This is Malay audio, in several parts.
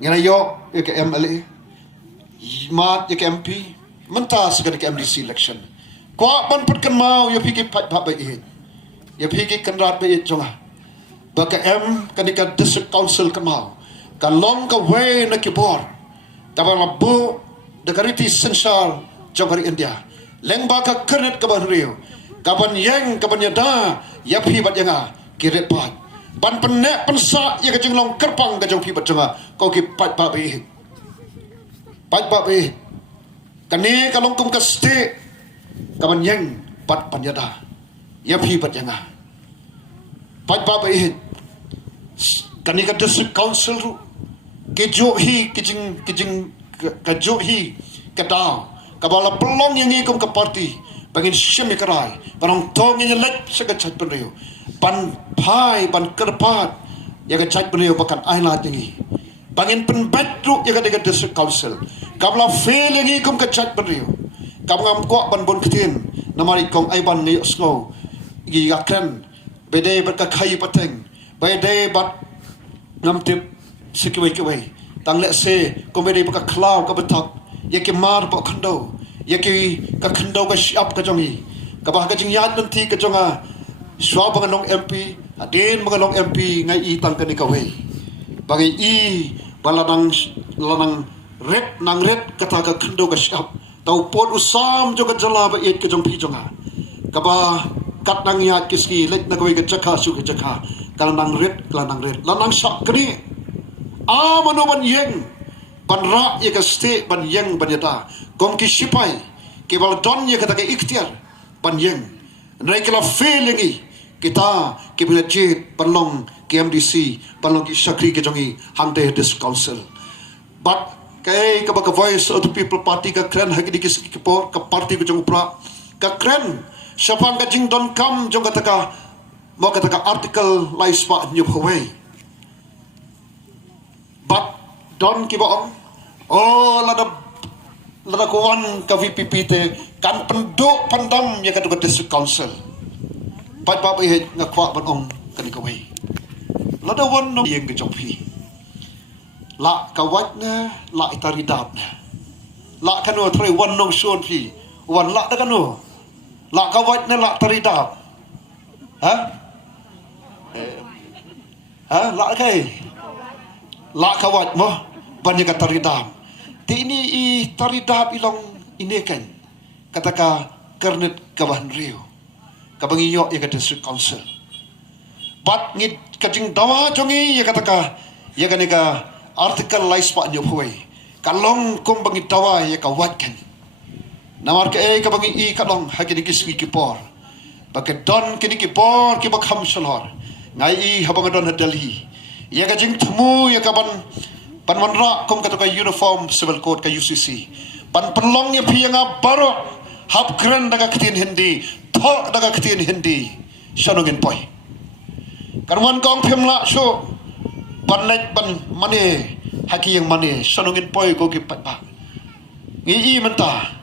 Ngayo ya ke MLA mat ya ke MP mentah segala ke MDC election kwa ban perkan mau ya fikir pat ba it ya fikir kan rat ba it jonga baka kanika district council kan mau kan long ka way na kibor tabang bu the kariti essential jongari India leng baka kernet ka ban rio kaban yang kaban yada ya phi bat yanga kiret pat ban penek pensa ya kajing long kerpang kajong phi bat jonga ko ki pat ba it pat ba it kani kalong kum kaste kaban yang pat panyada ya phi bat yanga pat ba it kani ka district council ru kejo hi kijing kajo hi kadao kabala pelong yang ikum ke parti bangin syemi kerai barang tong yang lek segat chat penrio ban pai ban kerpat ya ke chat penrio bakan aila tinggi bangin penbat ru ya ke district council kabla fail yang ikum ke chat penrio kabangam kuak ban bon ketin namari kong ai ban ni osgo gi yakran bede berka khai pateng bede bat ngam tip sekiwai tang le se komedi baka klau ka betak ya ke mar pa khando ya ke ka khando ka shap ka jongi ka ba ka jing yat nanti ka jonga swa bang nong MP adin bang nong MP ngai i tang ka ni ka wei bagi i baladang lanang red nang red kata ka khando ka shap tau pot usam jo ka jala ba it ka jong pi jonga ka ba kat nang yat kiski lek na ka wei ka chakha su ka chakha lanang red lanang sak kini mano ban yeng ban ra ye ka ste ban yeng ban yata kom ki sipai ke bal don ye kata ke ikhtiar ban yeng nai kala feelingi kita ke bila jit panlong ke MDC panlong ki sakri ke jongi hangte this council but kai ka ba voice of the people party ka kren hagi dikis ki por ka party ko jong pra ka kren sapang ka jing don kam jong kata ka mo kata ka article lai spa new away but don ki ba lada kawan ka VPP te kan penduk pandam ya ka district council pat pa he nga kwa ban ong kan ka wei lada wan no yeng ke jophi la ka wat na la itari dab na la kanu tre wan no shon phi wan la da kanu la ka wat na la tari dab la kai la ka wat mo banyak ka tari dab ti ini i tari dab ilong inekan kataka kernet kaban rio kabangi yo ya ka district council bat ngit kajing dawa jongi ya kataka ya kaneka article lai spa nyo phoi kalong kum bangi dawa ya ka wat kan namar ke kabangi i kalong hakini kiswi ki por baket don kini ki por ki bakham shalor ngai i habang don Delhi ya kajing thmu ya kaban panwanra kum kataka uniform civil code ka UCC pan penlong ya phianga baro hap kran daga ktin hindi thok daga ktin hindi shanongin poi karwan kong phimla so panlek ban mane haki yang mane shanongin poi ko ki patba ngi menta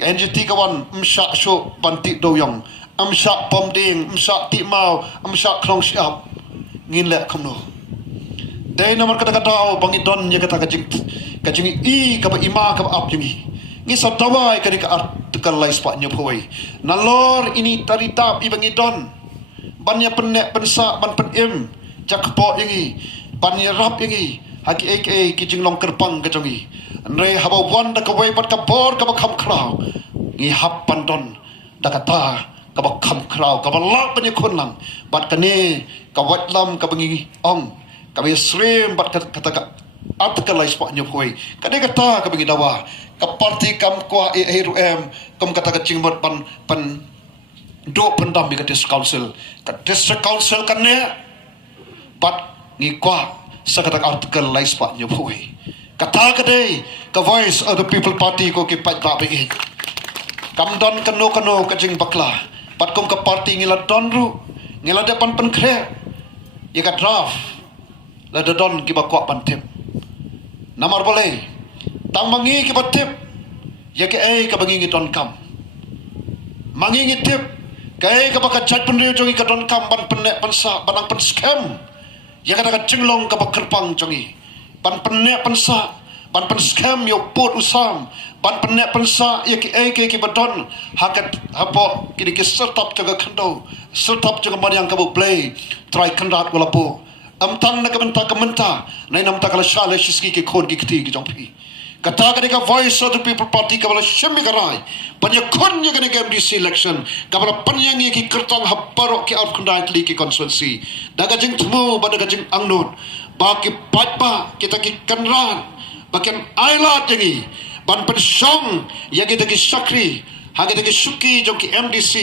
ka NGT kawan msha so panti doyong amsha pomding msha ti mau amsha klong siap ngin le khamno dai nomor kata-kata bangi don ya kata kajing i ka ba ima ka ap jingi ngi satawa ka ka artikel lai spa nyo phoi nalor ini taritap i bangi don banya penek pensa ban penim jakpo ingi banya rap ingi haki aka kijing long kerpang ka jongi nre haba wan da ka wai bat ka bor ka ba kham krau ngi hap pandon da kata ka ba kham krau ka ba lak banya khunlang bat kane ka watlam ka bangi ong kami sering bat kata artikel lai spa nyo phoi kade kata ka bangi dawa ka parti kam kwa herum kam kata ka chingmot pan do pendam di district council kan ne bat ngi kwa sa kata artikel lai spa nyo phoi kata kade ka voice of the people party ko ki pat ba bi kam don kano ka jing bakla bat kom ka parti ngila don ru ngila depan pen kre ya ka draft la don ki ba kwa pan tip namar boleh tang mangi ki ba tip ya ke ka bangi ngi don kam mangi ngi tip ka ba ka chat pen rio jongi ka don kam ban pen nek pan sa banang pen scam ya ka jinglong ka ba kerpang jongi pan penek pensa, pan pen scam yo pot usam, pan penek pensa ya ki badon hakat hapo kini ki sertap jaga kendo, sertap jaga mana yang kamu play, try kendat walapo. Amtang na kementa, na namta kala shale shiski ki kon ki kti ki jompi. Kata ka voice of the people party kabala shemi karai panya konya kene MDC election kabala panyangi ki kertang haparo ki out kundai ki constituency daga jing temu daga jing angnut baki patpa kita ki kanran bakian aila tingi ban pensong ya kita ki sakri hagita ki suki jong ki MDC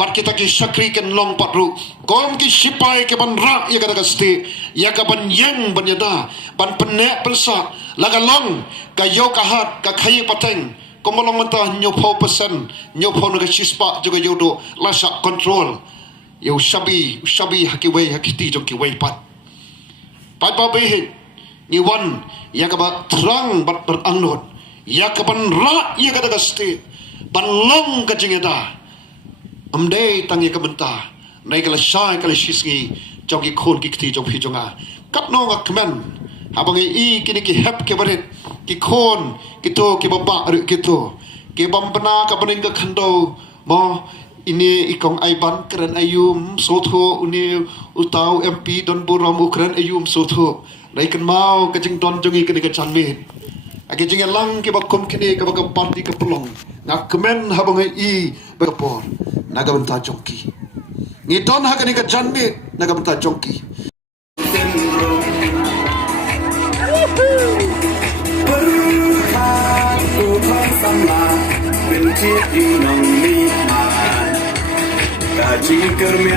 bat kita ki sakri ken long patru kom ki sipai ke ban ra ya kata sti ya ka ban yang ban yada ban penek pelsa laga long ka yo ka hat ka khai pateng komolong mata nyopo persen nyopo no ka sispa juga yodo lasa control yo shabi hakiwei hakiti jong ki wei pat pa behin ni wan ya ka ba terang bat berangnot ya ka ban ra ya kata sti ban long ka jingeda amde tangi ka benta nai kala shai kala shisgi jong ki khon ki kti jong phi jonga kat no ga kmen abang i kini ki hep ke barit ki khon kito ki baba ru kito ki bampana ka baning ka khando mo ini ikong aiban keren ayum sotho uni utau MP don buram ukran ayum sotho nai kan mau ka jing don jongi kini ka chanmit agi jing lang ki bakom kini ka bagam parti ka pelong nak kemen habang i bagapor naga benta jongki ni don ha kini ka chanmit naga benta jongkiเป็นที่ที่น้องมีมา Gaji kermia